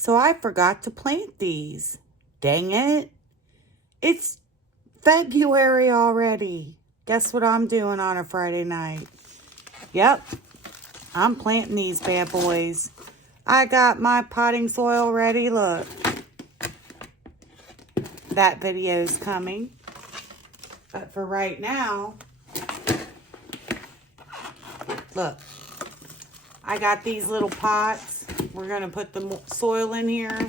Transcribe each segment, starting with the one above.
So I forgot to plant these. Dang it. It's February already. Guess what I'm doing on a Friday night? Yep, I'm planting these bad boys. I got my potting soil ready. Look, that video's coming. But for right now, look, I got these little pots. We're going to put the soil in here.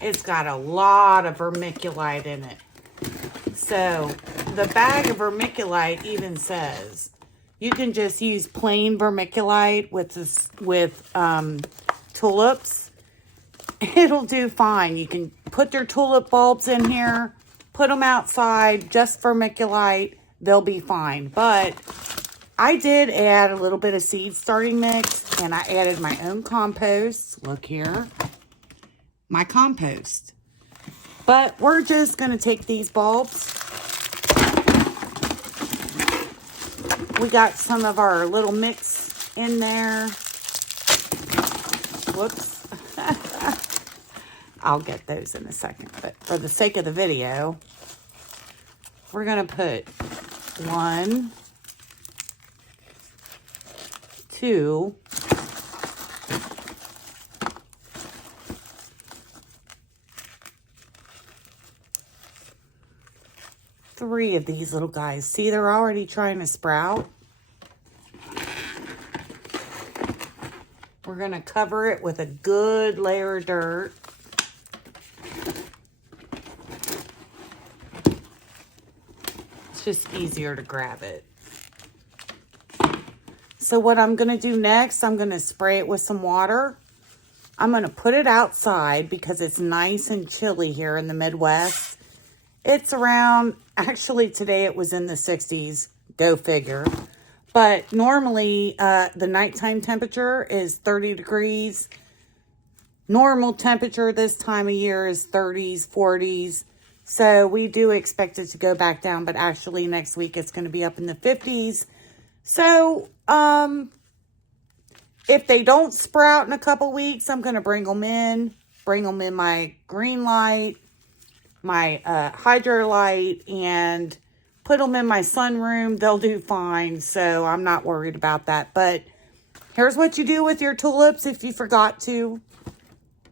It's got a lot of vermiculite in it. So the bag of vermiculite even says you can just use plain vermiculite with tulips. It'll do fine. You can put your tulip bulbs in here, put them outside, just vermiculite. They'll be fine. But I did add a little bit of seed starting mix, and I added my own compost. Look here, my compost. But we're just going to take these bulbs. We got some of our little mix in there. Whoops. I'll get those in a second. But for the sake of the video, we're going to put 1, 2, 3 of these little guys. See, they're already trying to sprout. We're going to cover it with a good layer of dirt. It's just easier to grab it. So what I'm going to do next, I'm going to spray it with some water. I'm going to put it outside because it's nice and chilly here in the Midwest. It's around, actually today it was in the 60s, go figure. But normally the nighttime temperature is 30 degrees. Normal temperature this time of year is 30s, 40s. So we do expect it to go back down, but actually next week it's going to be up in the 50s. So if they don't sprout in a couple weeks, I'm going to bring them in my green light, my hydro light, and put them in my sunroom. They'll do fine, so I'm not worried about that. But here's what you do with your tulips if you forgot to.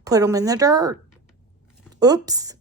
Put them in the dirt. Oops.